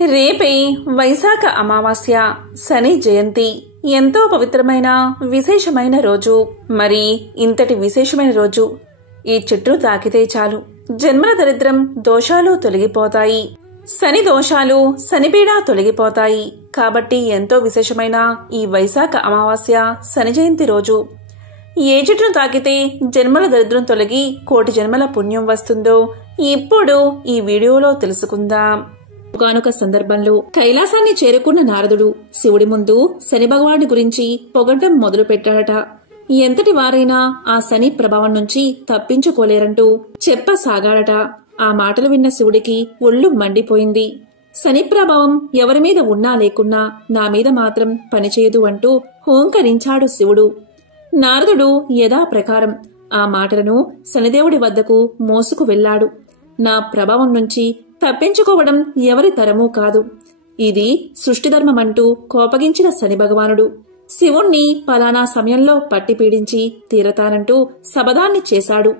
రేపే వైశాఖ అమావాస్య, శని జయంతి. ఎంతో పవిత్రమైన విశేషమైన రోజు. మరి ఇంతటి విశేషమైన రోజు ఈ చెట్టును తాకితే చాలు జన్మల దరిద్రం దోషాలు తొలగిపోతాయి, శని దోషాలు శనిపీడ తొలగిపోతాయి. కాబట్టి ఎంతో విశేషమైన ఈ వైశాఖ అమావాస్య శని జయంతి రోజు ఏ చెట్టును తాకితే జన్మల దరిద్రం తొలగి కోటి జన్మల పుణ్యం వస్తుందో ఇప్పుడు ఈ వీడియోలో తెలుసుకుందాం. ఒకానొక సందర్భంలో కైలాసాన్ని చేరుకున్న నారదుడు శివుడి ముందు శని భగవానుడి గురించి పొగడ్డం మొదలు పెట్టాడట. ఎంతటి వారైనా ఆ శని ప్రభావం నుంచి తప్పించుకోలేరంటూ చెప్పసాగాడట. ఆ మాటలు విన్న శివుడికి ఒళ్ళు మండిపోయింది. శని ప్రభావం ఎవరి మీద ఉన్నా లేకున్నా నా మీద మాత్రం పనిచేయదు అంటూ హోంకరించాడు శివుడు. నారదుడు యథాప్రకారం ఆ మాటలను శనిదేవుడి వద్దకు మోసుకు వెళ్లాడు. నా ప్రభావం నుంచి తప్పించుకోవడం ఎవరి తరమూ కాదు, ఇది సృష్టిధర్మమంటూ కోపగించిన శని భగవానుడు శివుణ్ణి పలానా సమయంలో పట్టి పీడించి తీరతానంటూ శపథాన్ని చేశాడు.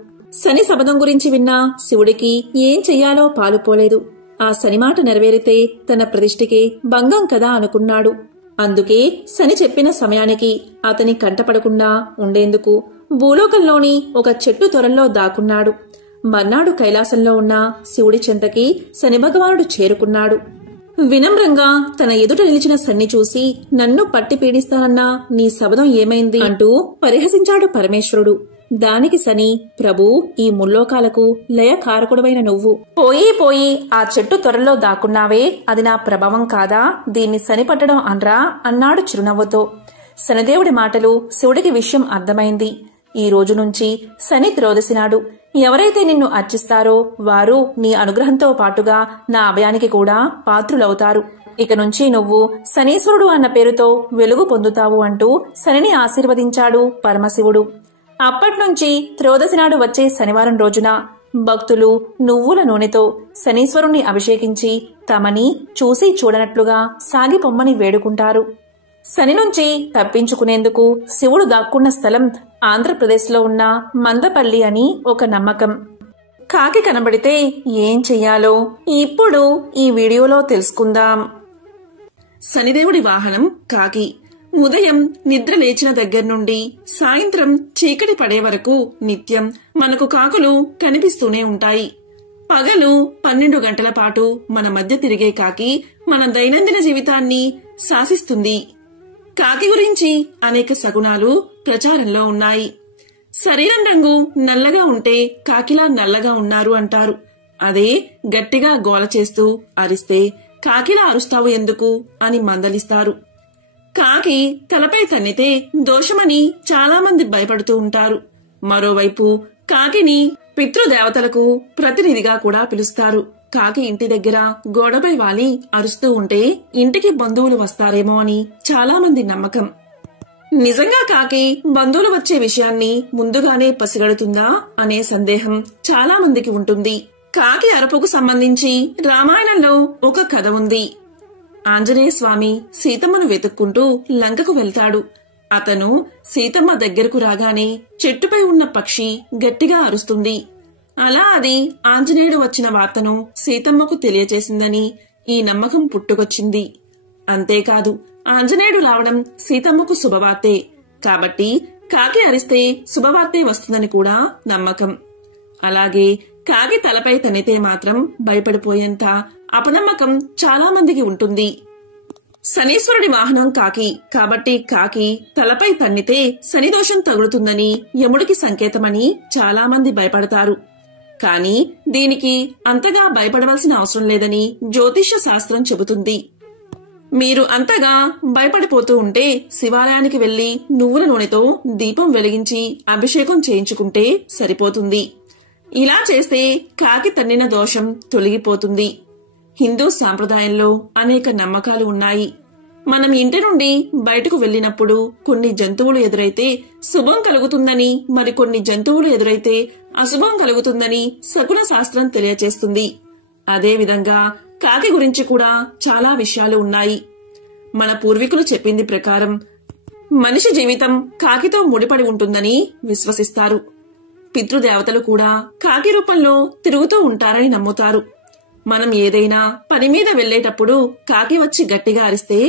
శని శపథం గురించి విన్న శివుడికి ఏం చెయ్యాలో పాలుపోలేదు. ఆ శని మాట నెరవేరితే తన ప్రతిష్ఠకే భంగం కదా అనుకున్నాడు. అందుకే శని చెప్పిన సమయానికి అతని కంటపడకుండా ఉండేందుకు భూలోకంలోని ఒక చెట్టు తొరల్లో దాక్కున్నాడు. మర్నాడు కైలాసంలో ఉన్న శివుడి చెంతకి శని భగవానుడు చేరుకున్నాడు. వినమ్రంగా తన ఎదుట నిలిచిన శని చూసి, నన్ను పట్టి పీడిస్తానన్నా నీ శబదం ఏమైంది అంటూ పరిహసించాడు పరమేశ్వరుడు. దానికి శని, ప్రభూ, ఈ ముల్లోకాలకు లయకారకుడవైన నువ్వు పోయి ఆ చెట్టు త్వరలో దాక్కున్నావే, అది నా ప్రభావం కాదా, దీన్ని శని పట్టడం అనరా అన్నాడు చిరునవ్వుతో. శనిదేవుడి మాటలు శివుడికి విషయం అర్థమైంది. ఈ రోజు నుంచి శని త్రోదశి నాడు ఎవరైతే నిన్ను అర్చిస్తారో వారు నీ అనుగ్రహంతో పాటుగా నా అభయానికి కూడా పాత్రులవుతారు. ఇక నుంచి నువ్వు శనీశ్వరుడు అన్న పేరుతో వెలుగు పొందుతావు అంటూ శనిని ఆశీర్వదించాడు పరమశివుడు. అప్పట్నుంచి త్రోదశి నాడు వచ్చే శనివారం రోజున భక్తులు నువ్వుల నూనెతో శనీశ్వరుణ్ణి అభిషేకించి తమని చూసి చూడనట్లుగా సాగిపొమ్మని వేడుకుంటారు. శని నుంచి తప్పించుకునేందుకు శివుడు దాక్కున్న స్థలం ఆంధ్రప్రదేశ్లో ఉన్న మందపల్లి అని ఒక నమ్మకం. కాకి కనబడితే ఏం చెయ్యాలో ఇప్పుడు ఈ వీడియోలో తెలుసుకుందాం. శనిదేవుడి వాహనం కాకి. ఉదయం నిద్ర లేచిన దగ్గర నుండి సాయంత్రం చీకటి పడే వరకు నిత్యం మనకు కాకులు కనిపిస్తూనే ఉంటాయి. పగలు 12 గంటల పాటు మన మధ్య తిరిగే కాకి మన దైనందిన జీవితాన్ని శాసిస్తుంది. కాకి గురించి అనేక శకునాలు ప్రచారంలో ఉన్నాయి. శరీరం రంగు నల్లగా ఉంటే కాకిలా నల్లగా ఉన్నారు అంటారు. అదే గట్టిగా గోల చేస్తూ అరిస్తే కాకిలా అరుస్తావు ఎందుకు అని మందలిస్తారు. కాకి తలపై తన్నితే దోషమని చాలా మంది భయపడుతూ ఉంటారు. మరోవైపు కాకిని పితృదేవతలకు ప్రతినిధిగా కూడా పిలుస్తారు. కాకి ఇంటి దగ్గర గోడపై వాలి అరుస్తూ ఉంటే ఇంటికి బంధువులు వస్తారేమో అని చాలా మంది నమ్మకం. నిజంగా కాకి బంధువులు వచ్చే విషయాన్ని ముందుగానే పసిగడుతుందా అనే సందేహం చాలా మందికి ఉంటుంది. కాకి అరుపుకు సంబంధించి రామాయణంలో ఒక కథ ఉంది. ఆంజనేయ స్వామి సీతమ్మను వెతుక్కుంటూ లంకకు వెళ్తాడు. అతను సీతమ్మ దగ్గరకు రాగానే చెట్టుపై ఉన్న పక్షి గట్టిగా అరుస్తుంది. అలా అది ఆంజనేయుడు వచ్చిన వార్తను సీతమ్మకు తెలియచేసిందని ఈ నమ్మకం పుట్టుకొచ్చింది. అంతేకాదు, ఆంజనేయుడు రావడం సీతమ్మకు శుభవార్తే కాబట్టి కాకి అరిస్తే శుభవార్తే వస్తుందని కూడా నమ్మకం. అలాగే కాకి తలపై తన్నితే మాత్రం భయపడిపోయేంత అపనమ్మకం చాలా మందికి ఉంటుంది. శనీశ్వరుడి వాహనం కాకి కాబట్టి కాకి తలపై తన్నితే శనిదోషం తగులుతుందని యముడికి సంకేతమని చాలా మంది భయపడతారు. కానీ దీనికి అంతగా భయపడవలసిన అవసరం లేదని జ్యోతిష్య శాస్త్రం చెబుతుంది. మీరు అంతగా భయపడిపోతూ ఉంటే శివాలయానికి వెళ్లి నువ్వుల నూనెతో దీపం వెలిగించి అభిషేకం చేయించుకుంటే సరిపోతుంది. ఇలా చేస్తే కాకి తన్నిన దోషం తొలగిపోతుంది. హిందూ సాంప్రదాయంలో అనేక నమ్మకాలు ఉన్నాయి. మనం ఇంటి నుండి బయటకు వెళ్లినప్పుడు కొన్ని జంతువులు ఎదురైతే శుభం కలుగుతుందని, మరికొన్ని జంతువులు ఎదురైతే అశుభం కలుగుతుందని శకున శాస్త్రం తెలియచేస్తుంది. అదేవిధంగా కాకి గురించి కూడా చాలా విషయాలు ఉన్నాయి. మన పూర్వీకులు చెప్పింది ప్రకారం మనిషి జీవితం కాకితో ముడిపడి ఉంటుందని విశ్వసిస్తారు. పితృదేవతలు కూడా కాకి రూపంలో తిరుగుతూ ఉంటారని నమ్ముతారు. మనం ఏదైనా పని మీద వెళ్లేటప్పుడు కాకి వచ్చి గట్టిగా అరిస్తే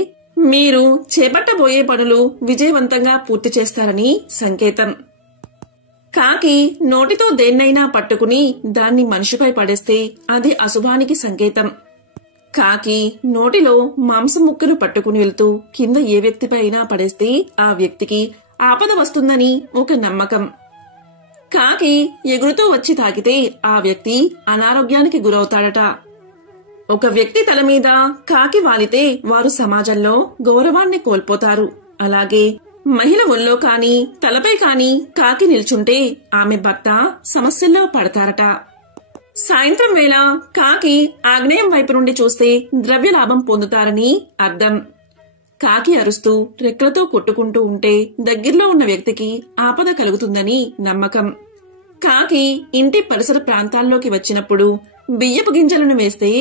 మీరు చేపట్టబోయే పనులు విజయవంతంగా పూర్తి చేస్తారని సంకేతం. కాకి నోటితో దేన్నైనా పట్టుకుని దాన్ని మనిషిపై పడేస్తే అది అశుభానికి సంకేతం. కాకి నోటిలో మాంసం ముక్కలు పట్టుకుని వెళ్తూ కింద ఏ వ్యక్తిపై అయినా పడేస్తే ఆ వ్యక్తికి ఆపద వస్తుందని ఒక నమ్మకం. కాకి ఎగురుతూ వచ్చి తాకితే ఆ వ్యక్తి అనారోగ్యానికి గురవుతాడట. ఒక వ్యక్తి తల మీద కాకి వాలితే వారు సమాజంలో గౌరవాన్ని కోల్పోతారు. అలాగే మహిళ ఒళ్ళో కాని తలపై కాని కాకి నిల్చుంటే ఆమె భర్త సమస్యల్లో పడతారట. సాయంత్రం వేళ కాకి ఆగ్నేయం వైపు నుండి చూస్తే ద్రవ్య లాభం పొందుతారని అర్థం. కాకి అరుస్తూ రెక్కలతో కొట్టుకుంటూ ఉంటే దగ్గరలో ఉన్న వ్యక్తికి ఆపద కలుగుతుందని నమ్మకం. కాకి ఇంటి పరిసర ప్రాంతాల్లోకి వచ్చినప్పుడు బియ్యపు గింజలను వేస్తే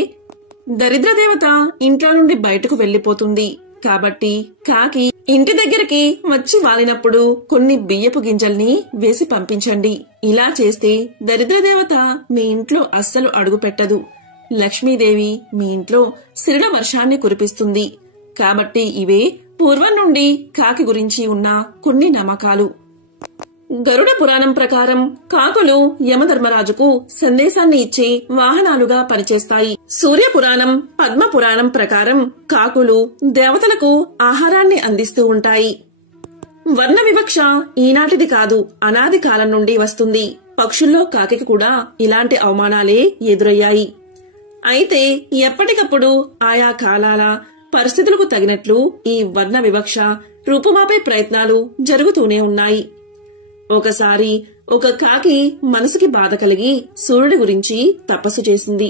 దరిద్రదేవత ఇంట్లో నుండి బయటకు వెళ్లిపోతుంది. కాబట్టి కాకి ఇంటి దగ్గరికి వచ్చి వాలినప్పుడు కొన్ని బియ్యపు గింజల్ని వేసి పంపించండి. ఇలా చేస్తే దరిద్రదేవత మీ ఇంట్లో అస్సలు అడుగు పెట్టదు. లక్ష్మీదేవి మీ ఇంట్లో సిరుల వర్షాన్ని కురిపిస్తుంది. కాబట్టి ఇవే పూర్వం నుండి కాకి గురించి ఉన్న కొన్ని నమ్మకాలు. గరుడ పురాణం ప్రకారం కాకులు యమధర్మరాజుకు సందేశాన్ని ఇచ్చే వాహనాలుగా పనిచేస్తాయి. సూర్య పురాణం, పద్మ పురాణం ప్రకారం కాకులు దేవతలకు ఆహారాన్ని అందిస్తూ ఉంటాయి. వర్ణ వివక్ష ఈనాటిది కాదు, అనాది కాలం నుండి వస్తుంది. పక్షుల్లో కాకికి కూడా ఇలాంటి అవమానాలే ఎదురయ్యాయి. అయితే ఎప్పటికప్పుడు ఆయా కాలాల పరిస్థితులకు తగినట్లు ఈ వర్ణ వివక్ష రూపుమాపే ప్రయత్నాలు జరుగుతూనే ఉన్నాయి. ఒకసారి ఒక కాకి మనసుకి బాధ కలిగి సూర్యుడి గురించి తపస్సు చేసింది.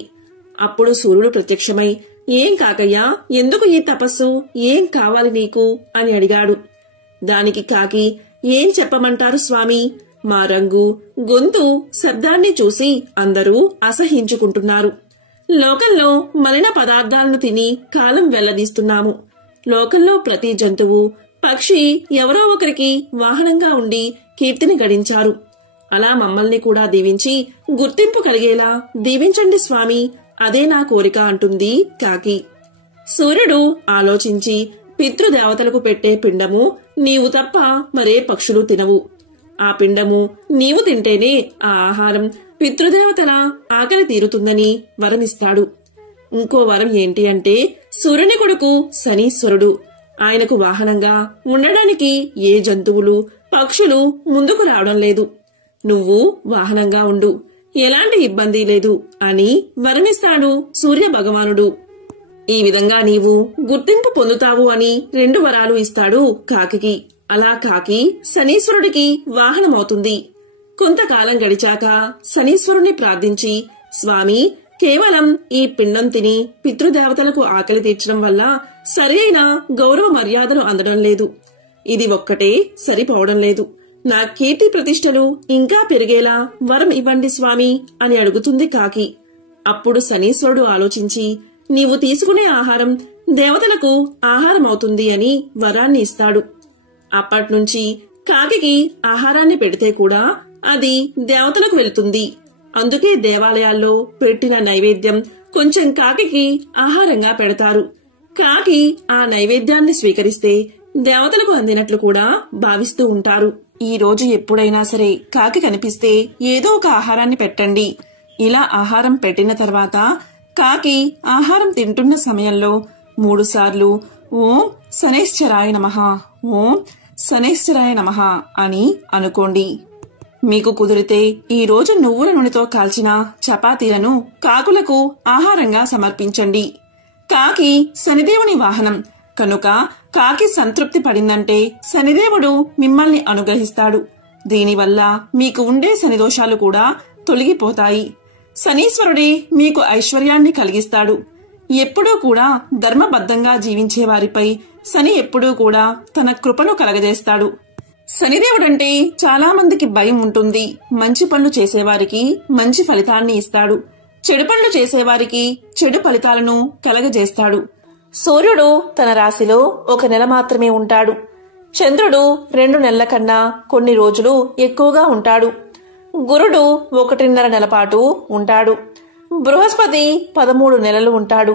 అప్పుడు సూర్యుడు ప్రత్యక్షమై, ఏం కాకయ్యా, ఎందుకు ఈ తపస్సు, ఏం కావాలి నీకు అని అడిగాడు. దానికి కాకి, ఏం చెప్పమంటారు స్వామి, మా రంగు, గొంతు, శబ్దాన్ని చూసి అందరూ అసహించుకుంటున్నారు. లోకంలో మలిన పదార్థాలను తిని కాలం వెళ్లదీస్తున్నాము. లోకంలో ప్రతి జంతువు, పక్షి ఎవరో ఒకరికి వాహనంగా ఉండి కీర్తిని గడించారు. అలా మమ్మల్ని కూడా దీవించి గుర్తింపు కలిగేలా దీవించండి స్వామి, అదే నా కోరిక అంటుంది కాకి. సూర్యుడు ఆలోచించి, పితృదేవతలకు పెట్టే పిండము నీవు తప్ప మరే పక్షులు తినవు. ఆ పిండము నీవు తింటేనే ఆ ఆహారం పితృదేవతల ఆకలి తీరుతుందని వరమిస్తాడు. ఇంకో వరం ఏంటి అంటే, సూర్యుని కొడుకు శనీశ్వరుడు. ఆయనకు వాహనంగా ఉండడానికి ఏ జంతువులు, పక్షులు ముందుకు రావడం లేదు. నువ్వు వాహనంగా ఉండు, ఎలాంటి ఇబ్బంది లేదు అని వరమిస్తాడు సూర్య భగవానుడు. ఈ విధంగా నీవు గుర్తింపు పొందుతావు అని 2 వరాలు ఇస్తాడు కాకికి. అలా కాకి శనీశ్వరుడికి వాహనమవుతుంది. కొంతకాలం గడిచాక శనీశ్వరుణ్ణి ప్రార్థించి, స్వామి, కేవలం ఈ పిండం తిని పితృదేవతలకు ఆకలి తీర్చడం వల్ల సరైన గౌరవ మర్యాదలు అందడం లేదు. ఇది ఒక్కటే సరిపోవడం లేదు. నా కీర్తి ప్రతిష్టలు ఇంకా పెరిగేలా వరం ఇవ్వండి స్వామి అని అడుగుతుంది కాకి. అప్పుడు శనీశ్వరుడు ఆలోచించి, నీవు తీసుకునే ఆహారం దేవతలకు ఆహారమవుతుంది అని వరాన్ని ఇస్తాడు. అప్పట్నుంచి కాకికి ఆహారాన్ని పెడితే కూడా అది దేవతలకు వెళ్తుంది. అందుకే దేవాలయాల్లో పెట్టిన నైవేద్యం కొంచెం కాకికి ఆహారంగా పెడతారు. కాకి ఆ నైవేద్యాన్ని స్వీకరిస్తే దేవతలకు అందినట్లు కూడా భావిస్తూ ఉంటారు. ఈ రోజు ఎప్పుడైనా సరే కాకి కనిపిస్తే ఏదో ఒక ఆహారాన్ని పెట్టండి. ఇలా ఆహారం పెట్టిన తర్వాత కాకి ఆహారం తింటున్న సమయంలో 3 సార్లు ఓం శనైశ్చరాయ నమః, ఓం శనైశ్చరాయ నమః అని అనుకోండి. మీకు కుదిరితే ఈ రోజు నువ్వుల నూనెతో కాల్చిన చపాతీలను కాకులకు ఆహారంగా సమర్పించండి. కాకి శనిదేవుని వాహనం కనుక కాకి సంతృప్తి పడిందంటే శనిదేవుడు మిమ్మల్ని అనుగ్రహిస్తాడు. దీనివల్ల మీకు ఉండే శనిదోషాలు కూడా తొలగిపోతాయి. శనీశ్వరుడే మీకు ఐశ్వర్యాన్ని కలిగిస్తాడు. ఎప్పుడూ కూడా ధర్మబద్ధంగా జీవించే వారిపై శని ఎప్పుడూ కూడా తన కృపను కలగజేస్తాడు. శనిదేవుడంటే చాలా మందికి భయం ఉంటుంది. మంచి పనులు చేసేవారికి మంచి ఫలితాన్ని ఇస్తాడు. చెడు పనులు చేసేవారికి చెడు ఫలితాలను కలగజేస్తాడు. సూర్యుడు తన రాశిలో 1 నెల మాత్రమే ఉంటాడు. చంద్రుడు 2 నెలల కన్నా కొన్ని రోజులు ఎక్కువగా ఉంటాడు. గురుడు 1.5 నెల పాటు ఉంటాడు. బృహస్పతి 13 నెలలు ఉంటాడు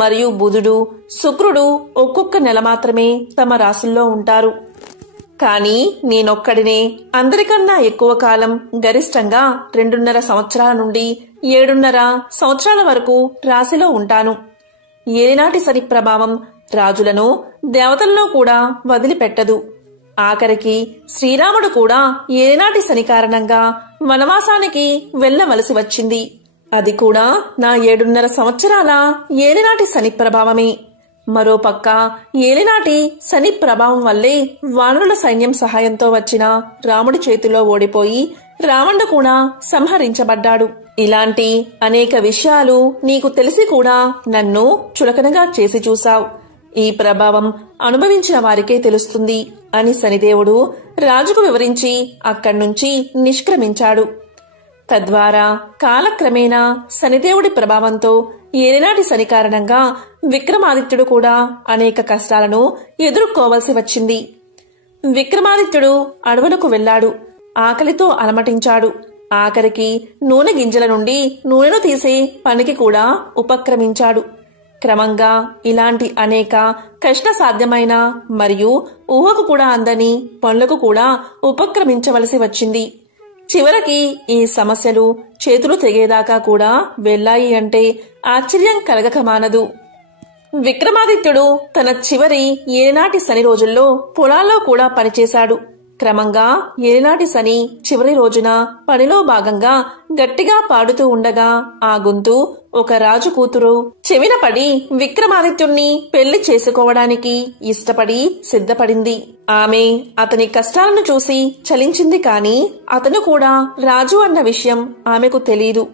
మరియు బుధుడు, శుక్రుడు ఒక్కొక్క నెల మాత్రమే తమ రాశుల్లో ఉంటారు. కానీ నేనొక్కడినే అందరికన్నా ఎక్కువ కాలం, గరిష్టంగా 2.5 సంవత్సరాల నుండి 7.5 సంవత్సరాల వరకు రాశిలో ఉంటాను. ఏలినాటి శని ప్రభావం రాజులను, దేవతలను కూడా వదిలిపెట్టదు. ఆఖరికి శ్రీరాముడు కూడా ఏలినాటి శని కారణంగా వనవాసానికి వెళ్లవలసి వచ్చింది. అది కూడా నా 7.5 సంవత్సరాల ఏలినాటి శని ప్రభావమే. మరోపక్క ఏలినాటి శని ప్రభావం వల్లే వానరుల సైన్యం సహాయంతో వచ్చిన రాముడి చేతిలో ఓడిపోయి రావణుడు కూడా సంహరించబడ్డాడు. ఇలాంటి అనేక విషయాలు నీకు తెలిసి కూడా నన్ను చులకనగా చేసి చూశావు. ఈ ప్రభావం అనుభవించిన వారికే తెలుస్తుంది అని శనిదేవుడు రాజుకు వివరించి అక్కడ్నుంచి నిష్క్రమించాడు. తద్వారా కాలక్రమేణా శనిదేవుడి ప్రభావంతో ఏలినాటి శని కారణంగా విక్రమాదిత్యుడు కూడా అనేక కష్టాలను ఎదుర్కోవలసి వచ్చింది. విక్రమాదిత్యుడు అడవులకు వెళ్లాడు. ఆకలితో అలమటించాడు. ఆఖరికి నూనె గింజల నుండి నూనెను తీసే పనికి కూడా ఉపక్రమించాడు. క్రమంగా ఇలాంటి అనేక కష్టసాధ్యమైన మరియు ఊహకు కూడా అందని పనులకు కూడా ఉపక్రమించవలసి వచ్చింది. చివరికి ఈ సమస్యలు చేతులు తెగేదాకా కూడా వెళ్లాయి అంటే ఆశ్చర్యం కలగక మానదు. విక్రమాదిత్యుడు తన చివరి ఏలినాటి శని రోజుల్లో పొలాల్లో కూడా పనిచేశాడు. క్రమంగా ఏలినాటి శని చివరి రోజున పనిలో భాగంగా గట్టిగా పాడుతూ ఉండగా ఆ గొంతు ఒక రాజు కూతురు చెవిన పడి విక్రమాదిత్యుణ్ణి పెళ్లి చేసుకోవడానికి ఇష్టపడి సిద్ధపడింది. ఆమె అతని కష్టాలను చూసి చలించింది. కాని అతను కూడా రాజు అన్న విషయం ఆమెకు తెలీదు.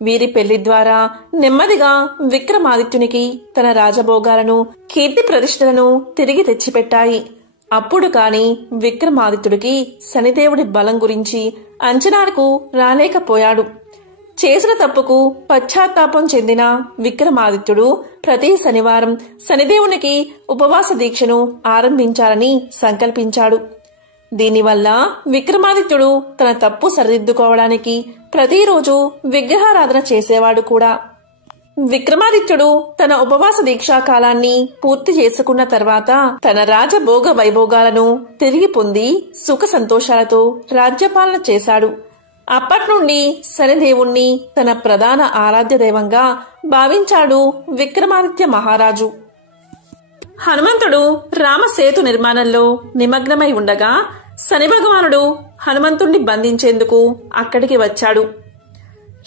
వీరి పెళ్లి ద్వారా నెమ్మదిగా విక్రమాదిత్యునికి తన రాజభోగాలను, కీర్తి ప్రతిష్టలను తిరిగి తెచ్చిపెట్టాయి. అప్పుడు కాని విక్రమాదిత్యుడికి శనిదేవుడి బలం గురించి అంచనాలకు రాలేకపోయాడు. చేసిన తప్పుకు పశ్చాత్తాపం చెందిన విక్రమాదిత్యుడు ప్రతి శనివారం శనిదేవునికి ఉపవాస దీక్షను ఆరంభించాలని సంకల్పించాడు. దీనివల్ల విక్రమాదిత్యుడు తన తప్పు సరిదిద్దుకోవడానికి ప్రతిరోజు విగ్రహారాధన చేసేవాడు కూడా. విక్రమాదిత్యుడు తన ఉపవాస దీక్షా కాలాన్ని పూర్తి చేసుకున్న తర్వాత తన రాజభోగ వైభోగాలను తిరిగి పొంది సుఖ సంతోషాలతో రాజ్యపాలన చేశాడు. అప్పట్నుండి శనిదేవుణ్ణి తన ప్రధాన ఆరాధ్య దైవంగా భావించాడు విక్రమాదిత్య మహారాజు. హనుమంతుడు రామసేతు నిర్మాణంలో నిమగ్నమై ఉండగా శని భగవానుడు హనుమంతుణ్ణి బంధించేందుకు అక్కడికి వచ్చాడు.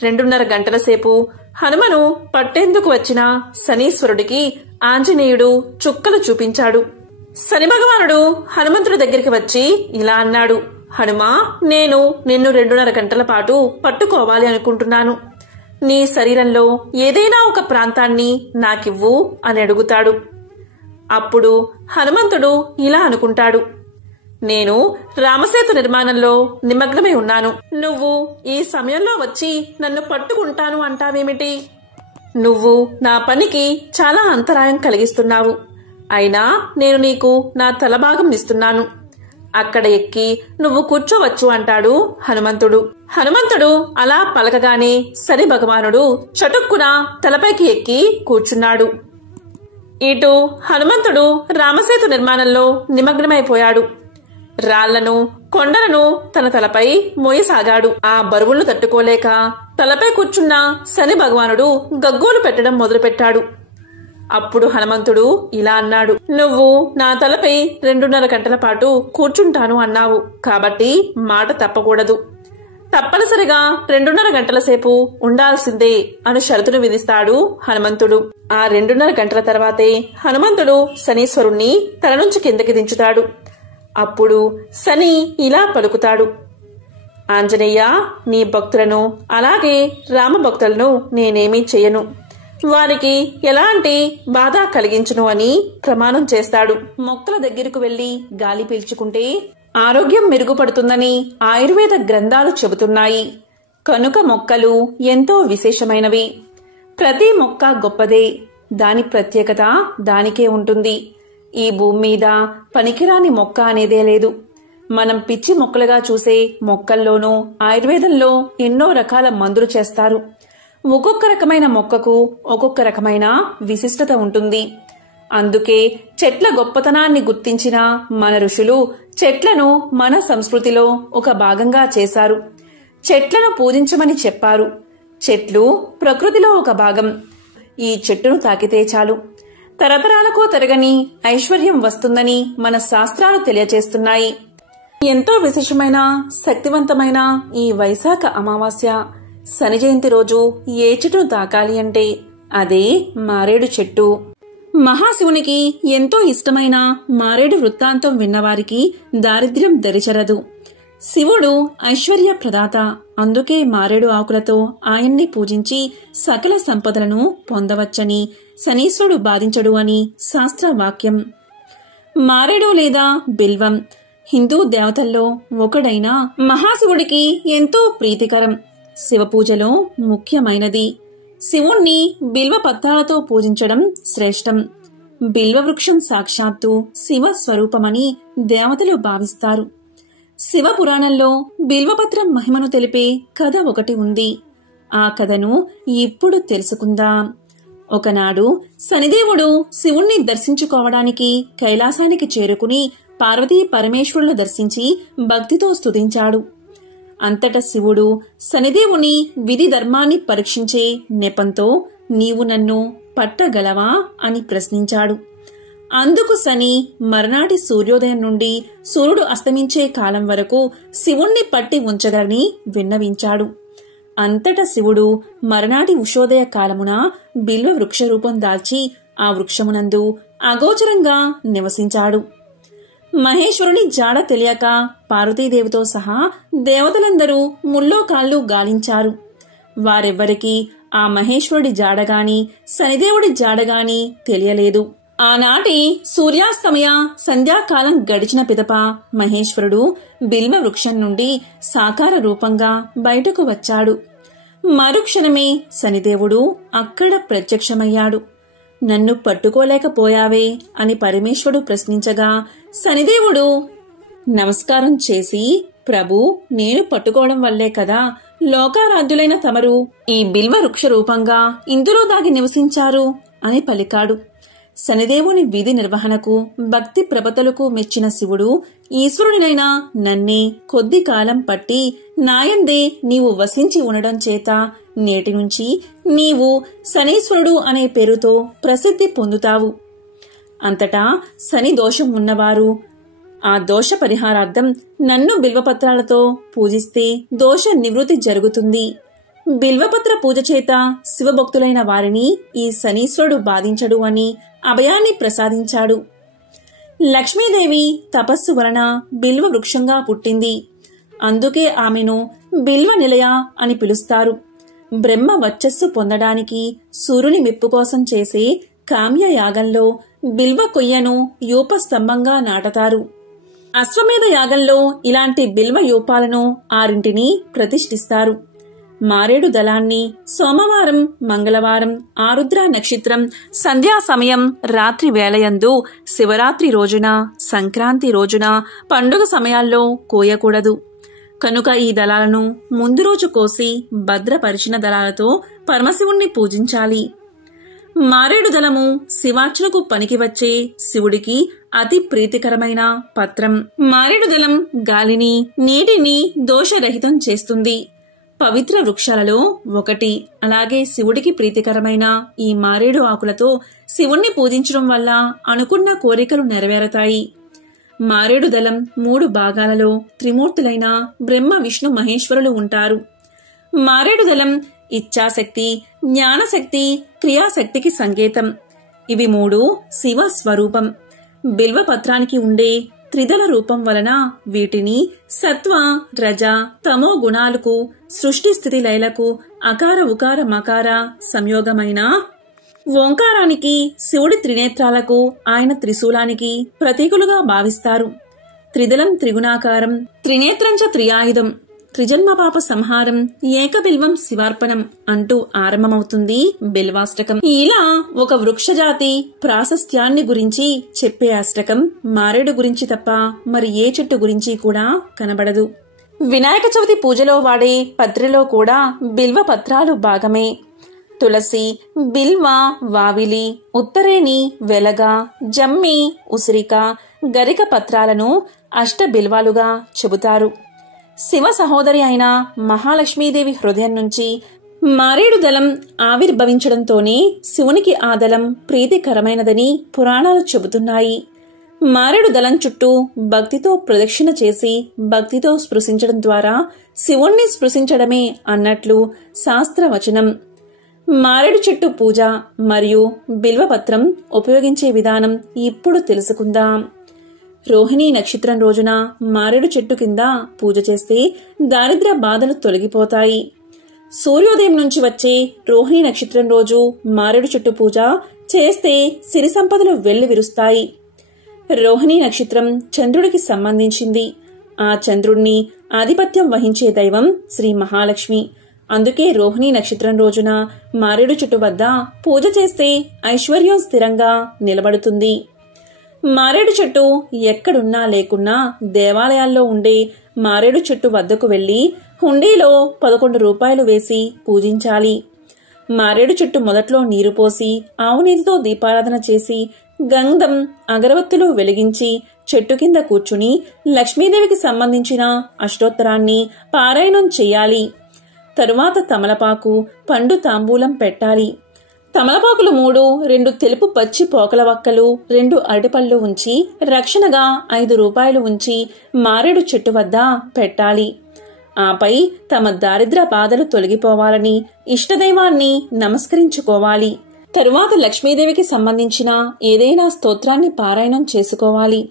2.5 గంటల సేపు హనుమను పట్టేందుకు వచ్చిన శనీశ్వరుడికి ఆంజనేయుడు చుక్కలు చూపించాడు. శని భగవానుడు హనుమంతుడి దగ్గరికి వచ్చి ఇలా అన్నాడు: హనుమా, నేను నిన్ను 2.5 గంటల పాటు పట్టుకోవాలి అనుకుంటున్నాను. నీ శరీరంలో ఏదైనా ఒక ప్రాంతాన్ని నాకివ్వు అని అడుగుతాడు. అప్పుడు హనుమంతుడు ఇలా అనుకుంటాడు: నేను రామసేతు నిర్మాణంలో నిమగ్నమై ఉన్నాను. నువ్వు ఈ సమయంలో వచ్చి నన్ను పట్టుకుంటాను అంటావేమిటి? నువ్వు నా పనికి చాలా అంతరాయం కలిగిస్తున్నావు. అయినా నేను నీకు నా తలభాగం ఇస్తున్నాను. అక్కడ ఎక్కి నువ్వు కూర్చోవచ్చు అంటాడు హనుమంతుడు. హనుమంతుడు అలా పలకగానే శని భగవానుడు చటుక్కున తలపైకి ఎక్కి కూర్చున్నాడు. ఇటు హనుమంతుడు రామసేతు నిర్మాణంలో నిమగ్నమైపోయాడు. రాళ్లను, కొండలను తన తలపై మోయసాగాడు. ఆ బరువులను తట్టుకోలేక తలపై కూర్చున్న శని భగవానుడు గగ్గోలు పెట్టడం మొదలుపెట్టాడు. అప్పుడు హనుమంతుడు ఇలా అన్నాడు: నువ్వు నా తలపై 2.5 గంటల పాటు కూర్చుంటాను అన్నావు కాబట్టి మాట తప్పకూడదు. తప్పనిసరిగా 2.5 గంటల సేపు ఉండాల్సిందే అని షరతును విధిస్తాడు హనుమంతుడు. ఆ 2.5 గంటల తర్వాతే హనుమంతుడు శనీశ్వరుణ్ణి తల నుంచి కిందకి దించుతాడు. అప్పుడు శని ఇలా పలుకుతాడు: ఆంజనేయ, నీ భక్తులను అలాగే రామభక్తులను నేనేమీ చెయ్యను. వారికి ఎలాంటి బాధ కలిగించను అని ప్రమాణం చేస్తాడు. మొక్కల దగ్గరకు వెళ్లి గాలి పీల్చుకుంటే ఆరోగ్యం మెరుగుపడుతుందని ఆయుర్వేద గ్రంథాలు చెబుతున్నాయి. కనుక మొక్కలు ఎంతో విశేషమైనవి. ప్రతి మొక్క గొప్పదే. దాని ప్రత్యేకత దానికే ఉంటుంది. ఈ భూమి మీద పనికిరాని మొక్క అనేదే లేదు. మనం పిచ్చి మొక్కలుగా చూసే మొక్కల్లోనూ ఆయుర్వేదంలో ఎన్నో రకాల మందులు చేస్తారు. ఒక్కొక్క రకమైన మొక్కకు ఒక్కొక్క రకమైన విశిష్టత ఉంటుంది. అందుకే చెట్ల గొప్పతనాన్ని గుర్తించిన మన ఋషులు చెట్లను మన సంస్కృతిలో ఒక భాగంగా చేశారు. చెట్లను పూజించమని చెప్పారు. చెట్లు ప్రకృతిలో ఒక భాగం. ఈ చెట్టును తాకితే చాలు తరతరాలకు తరగని ఐశ్వర్యం వస్తుందని మన శాస్త్రాలు తెలియజేస్తున్నాయి. ఎంతో విశేషమైన శక్తివంతమైన ఈ వైశాఖ అమావాస్య శని జయంతి రోజు ఏ చెట్టును తాకాలి అంటే అదే మారేడు చెట్టు. మహాశివునికి ఎంతో ఇష్టమైన మారేడు వృత్తాంతం విన్నవారికి దారిద్ర్యం దరిచరదు. శివుడు ఐశ్వర్య ప్రదాత. అందుకే మారేడు ఆకులతో ఆయన్ని పూజించి సకల సంపదలను పొందవచ్చని, శనీశ్వరుడు బాధించడు అని శాస్త్రవాక్యం. మారేడు లేదా బిల్వం హిందూ దేవతల్లో ఒకడైన మహాశివుడికి ఎంతో ప్రీతికరం. శివపూజలో ముఖ్యమైనది. శివుణ్ణి బిల్వ పత్రాలతో పూజించడం శ్రేష్టం. బిల్వవృక్షం సాక్షాత్తు శివ స్వరూపమని దేవతలు భావిస్తారు. శివ పురాణంలో బిల్వపత్రం మహిమను తెలిపే కథ ఒకటి ఉంది. ఆ కథను ఇప్పుడు తెలుసుకుందాం. ఒకనాడు శనిదేవుడు శివుణ్ణి దర్శించుకోవడానికి కైలాసానికి చేరుకుని పార్వతీ పరమేశ్వరులను దర్శించి భక్తితో స్తుతించాడు. అంతటా శివుడు శనిదేవుని విధి ధర్మాన్ని పరీక్షించే నెపంతో నీవు నన్ను పట్టగలవా అని ప్రశ్నించాడు. అందుకు శని మర్నాటి సూర్యోదయం నుండి సూర్యుడు అస్తమించే కాలం వరకు శివుణ్ణి పట్టి ఉంచగలని విన్నవించాడు. అంతటా శివుడు మర్నాటి ఉషోదయ కాలమున బిల్వ వృక్ష రూపం దాల్చి ఆ వృక్షమునందు అగోచరంగా నివసించాడు. మహేశ్వరుని జాడ తెలియక పార్వతీదేవితో సహా దేవతలందరూ ముల్లోకాళ్ళు గాలించారు. వారెవ్వరికీ ఆ మహేశ్వరుడి జాడగాని శనిదేవుడి జాడగాని తెలియలేదు. ఆనాటి సూర్యాస్తమయ సంధ్యాకాలం గడిచిన పిదప మహేశ్వరుడు బిల్వ వృక్షం నుండి సాకార రూపంగా బయటకు వచ్చాడు. మరుక్షణమే శనిదేవుడు అక్కడ ప్రత్యక్షమయ్యాడు. నన్ను పట్టుకోలేకపోయావే అని పరమేశ్వరుడు ప్రశ్నించగా శనిదేవుడు నమస్కారం చేసి, ప్రభు, నేను పట్టుకోవడం వల్లే కదా లోకారాధ్యులైన తమరు ఈ బిల్వ వృక్ష రూపంగా ఇందులో దాగి నివసించారు అని పలికాడు. శనిదేవుని విధి నిర్వహణకు భక్తి ప్రపతలకు మెచ్చిన శివుడు ఈశ్వరుడినైనా నన్నే కొద్ది కాలం పట్టి నాయందే నీవు వసించి ఉండడం చేత నేటి నుంచి నీవు శనీశ్వరుడు అనే పేరుతో ప్రసిద్ధి పొందుతావు. అంతటా శని దోషం ఉన్నవారు ఆ దోష పరిహారార్థం నన్ను బిల్వపత్రాలతో పూజిస్తే దోష నివృత్తి జరుగుతుంది. బిల్వపత్ర పూజ చేత శివభక్తులైన వారిని ఈ శనీశ్వరుడు బాధించడు అని అభయాన్ని ప్రసాదించాడు. లక్ష్మీదేవి తపస్సు వలన బిల్వ వృక్షంగా పుట్టింది. అందుకే ఆమెను బిల్వ నిలయ అని పిలుస్తారు. బ్రహ్మ వర్చస్సు పొందడానికి సూర్యుని మెప్పు కోసం చేసే కామ్య యాగంలో బిల్వ కొయ్యను యూపస్తంభంగా నాటతారు. అశ్వమేధ యాగంలో ఇలాంటి బిల్వ యూపాలను 6 ప్రతిష్ఠిస్తారు. మారేడు దళాన్ని సోమవారం, మంగళవారం, ఆరుద్ర నక్షత్రం, సంధ్యా సమయం, రాత్రి వేళయందు, శివరాత్రి రోజున, సంక్రాంతి రోజున, పండుగ సమయాల్లో కోయకూడదు. కనుక ఈ దళాలను ముందు రోజు కోసి భద్రపరిచిన దళాలతో పరమశివుణ్ణి పూజించాలి. మారేడు దళము శివార్చనకు పనికి వచ్చే శివుడికి అతి ప్రీతికరమైన పత్రం. మారేడు దళం గాలిని, నీటిని దోషరహితం చేస్తుంది. పవిత్ర వృక్షాలలో ఒకటి. అలాగే శివుడికి ప్రీతికరమైన ఈ మారేడు ఆకులతో శివుణ్ణి పూజించడం వల్ల అనుకున్న కోరికలు నెరవేరతాయి. మారేడు దళం 3 భాగాలలో త్రిమూర్తులైన బ్రహ్మ, విష్ణు, మహేశ్వరులు ఉంటారు. మారేడు దళం ఇచ్ఛాశక్తి, జ్ఞానశక్తి, క్రియాశక్తికి సంకేతం. ఇవి 3 శివ స్వరూపం. బిల్వపత్రానికి ఉండే త్రిదళ రూపం వలన వీటిని సత్వ, రజ, తమో గుణాలకు, సృష్టి స్థితి లయలకు, అకార ఉకార మకార సంయోగమైన ఓంకారానికి, శివుడి త్రినేత్రాలకు, ఆయన త్రిశూలానికి ప్రతీకులుగా భావిస్తారు. త్రిదళం త్రిగుణాకారం, త్రినేత్రంచ త్రియాయుధం, త్రిజన్మ పాప సంహారం, ఏకబిల్వం శివార్పణం అంటూ ఆరంభమవుతుంది బిల్వాష్టకం. ఇలా ఒక వృక్షజాతి ప్రాశస్త్యాన్ని గురించి చెప్పే అష్టకం మారేడు గురించి తప్ప మరి ఏ చెట్టు గురించి కూడా కనబడదు. వినాయక చవితి పూజలో వాడే పత్రిలో కూడా బిల్వ పత్రాలు భాగమే. తులసి, బిల్వ, వావిలి, ఉత్తరేణి, వెలగ, జమ్మి, ఉసిరిక, గరిక పత్రాలను అష్టబిల్వాలుగా చెబుతారు. శివ సహోదరి అయిన మహాలక్ష్మీదేవి హృదయం నుంచి మారేడు దళం ఆవిర్భవించడంతోనే శివునికి ఆ దళం ప్రీతికరమైనదని పురాణాలు చెబుతున్నాయి. మారేడు దళం చుట్టూ భక్తితో ప్రదక్షిణ చేసి భక్తితో స్పృశించడం ద్వారా శివుణ్ణి స్పృశించడమే అన్నట్లు శాస్త్రవచనం. మారేడు చెట్టు పూజ మరియు బిల్వపత్రం ఉపయోగించే విధానం ఇప్పుడు తెలుసుకుందాం. రోహిణీ నక్షత్రం రోజున మారేడు చెట్టు కింద పూజ చేస్తే దారిద్ర్య బాధలు తొలగిపోతాయి. సూర్యోదయం నుంచి వచ్చే రోహిణీ నక్షత్రం రోజు మారేడు చెట్టు పూజ చేస్తే సిరి సంపదలు వెల్లివిరుస్తాయి. రోహిణీ నక్షత్రం చంద్రుడికి సంబంధించింది. ఆ చంద్రుడిని ఆధిపత్యం వహించే దైవం శ్రీ మహాలక్ష్మి. అందుకే రోహిణీ నక్షత్రం రోజున మారేడు చెట్టు వద్ద పూజ చేస్తే ఐశ్వర్యం స్థిరంగా నిలబడుతుంది. మారేడు చెట్టు ఎక్కడున్నా లేకున్నా దేవాలయాల్లో ఉండే మారేడు చెట్టు వద్దకు వెళ్లి హుండీలో 11 రూపాయలు వేసి పూజించాలి. మారేడు చెట్టు మొదట్లో నీరు పోసి ఆవు నీటితో దీపారాధన చేసి గంధం, అగరవత్తులు వెలిగించి చెట్టు కింద కూర్చుని లక్ష్మీదేవికి సంబంధించిన అష్టోత్తరాన్ని పారాయణం చెయ్యాలి. తరువాత తమలపాకు, పండు తాంబూలం పెట్టాలి. తమలపాకులు 3, 2 తెలుపు పచ్చి పోకల వక్కలు, 2 అరటిపళ్ళు ఉంచి రక్షణగా 5 రూపాయలు ఉంచి మారేడు చెట్టు వద్ద పెట్టాలి. ఆపై తమ దారిద్ర్య బాధలు తొలగిపోవాలని ఇష్టదైవాన్ని నమస్కరించుకోవాలి. తరువాత లక్ష్మీదేవికి సంబంధించిన ఏదైనా స్తోత్రాన్ని పారాయణం చేసుకోవాలి.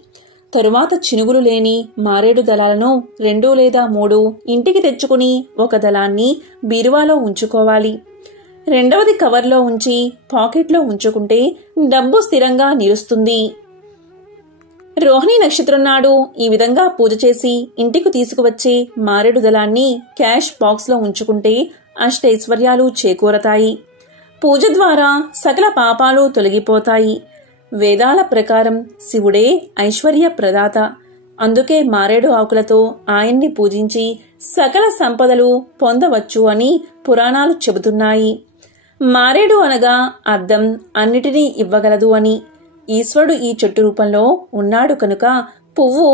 తరువాత చినుగులు లేని మారేడు దళాలను 2 లేదా 3 ఇంటికి తెచ్చుకుని ఒక దళాన్ని బీరువాలో ఉంచుకోవాలి. రెండవది కవర్లో ఉంచి పాకెట్లో ఉంచుకుంటే డబ్బు స్థిరంగా నిలుస్తుంది. రోహిణీ నక్షత్రం నాడు ఈ విధంగా పూజ చేసి ఇంటికి తీసుకువచ్చే మారేడు దళాన్ని క్యాష్ బాక్స్లో ఉంచుకుంటే అష్టైశ్వర్యాలు చేకూరతాయి. పూజ ద్వారా సకల పాపాలు తొలగిపోతాయి. వేదాల ప్రకారం శివుడే ఐశ్వర్య ప్రదాత. అందుకే మారేడు ఆకులతో ఆయన్ని పూజించి సకల సంపదలు పొందవచ్చు అని పురాణాలు చెబుతున్నాయి. మారేడు అనగా అద్దం అన్నిటినీ ఇవ్వగలదు అని. ఈశ్వరుడు ఈ చెట్టు రూపంలో ఉన్నాడు కనుక పువ్వు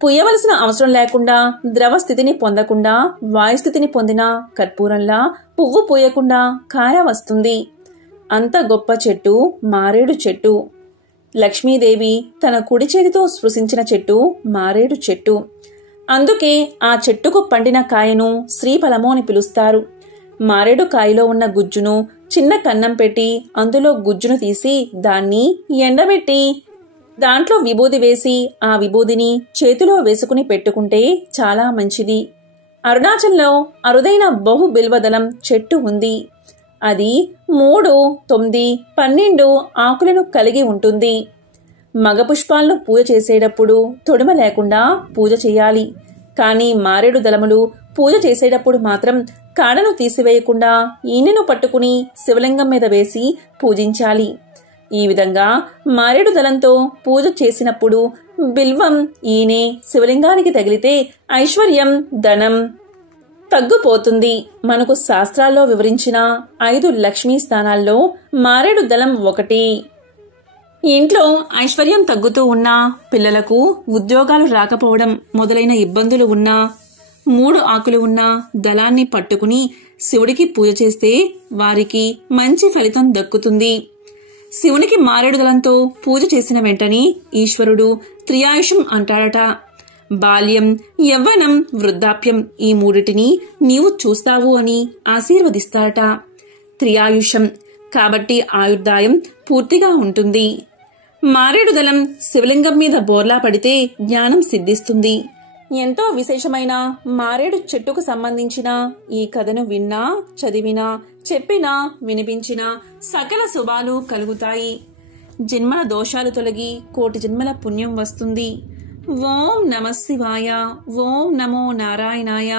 పుయ్యవలసిన అవసరం లేకుండా ద్రవ స్థితిని పొందకుండా వాయుస్థితిని పొందిన కర్పూరంలా పువ్వు పూయకుండా కాయ వస్తుంది. అంత గొప్ప చెట్టు మారేడు చెట్టు. లక్ష్మీదేవి తన కుడి చేతితో స్పృశించిన చెట్టు మారేడు చెట్టు. అందుకే ఆ చెట్టుకు పండిన కాయను శ్రీఫలము అని పిలుస్తారు. మారేడు కాయలో ఉన్న గుజ్జును చిన్న కన్నం పెట్టి అందులో గుజ్జును తీసి దాన్ని ఎండబెట్టి దాంట్లో విభూది వేసి ఆ విభూదిని చేతిలో వేసుకుని పెట్టుకుంటే చాలా మంచిది. అరుణాచల్లో అరుదైన బహు బిల్వదళం చెట్టు ఉంది. అది 3, 9, 12 ఆకులను కలిగి ఉంటుంది. మగ పుష్పాలను పూజ చేసేటప్పుడు తొడిమ లేకుండా పూజ చేయాలి. కానీ మారేడు దళములు పూజ చేసేటప్పుడు మాత్రం కాడను తీసివేయకుండా ఈనెను పట్టుకుని శివలింగం మీద వేసి పూజించాలి. ఈ విధంగా మారేడు దళంతో పూజ చేసినప్పుడు బిల్వం, ఈనె శివలింగానికి తగిలితే ఐశ్వర్యం, ధనం తగ్గుపోతుంది. మనకు శాస్త్రాల్లో వివరించిన 5 లక్ష్మీ స్థానాల్లో మారేడు దళం ఒకటి. ఇంట్లో ఐశ్వర్యం తగ్గుతూ ఉన్నా, పిల్లలకు ఉద్యోగాలు రాకపోవడం మొదలైన ఇబ్బందులు ఉన్నా 3 ఆకులు ఉన్న దళాన్ని పట్టుకుని శివుడికి పూజ చేస్తే వారికి మంచి ఫలితం దక్కుతుంది. శివునికి మారేడు దళంతో పూజ చేసిన వెంటనే ఈశ్వరుడు త్రియాయుషం అంటాడట. బాల్యం, యవ్వనం, వృద్ధాప్యం ఈ 3టిని నీవు చూస్తావు అని ఆశీర్వదిస్తాడట. త్రియాయుషం కాబట్టి ఆయుర్దాయం పూర్తిగా ఉంటుంది. మారేడు దళం శివలింగం మీద బోర్లా పడితే జ్ఞానం సిద్ధిస్తుంది. ఎంతో విశేషమైన మారేడు చెట్టుకు సంబంధించిన ఈ కథను విన్నా, చదివినా, చెప్పినా, వినిపించినా సకల శుభాలు కలుగుతాయి. జన్మల దోషాలు తొలగి కోటి జన్మల పుణ్యం వస్తుంది. ఓం నమః శివాయ. ఓం నమో నారాయణాయ.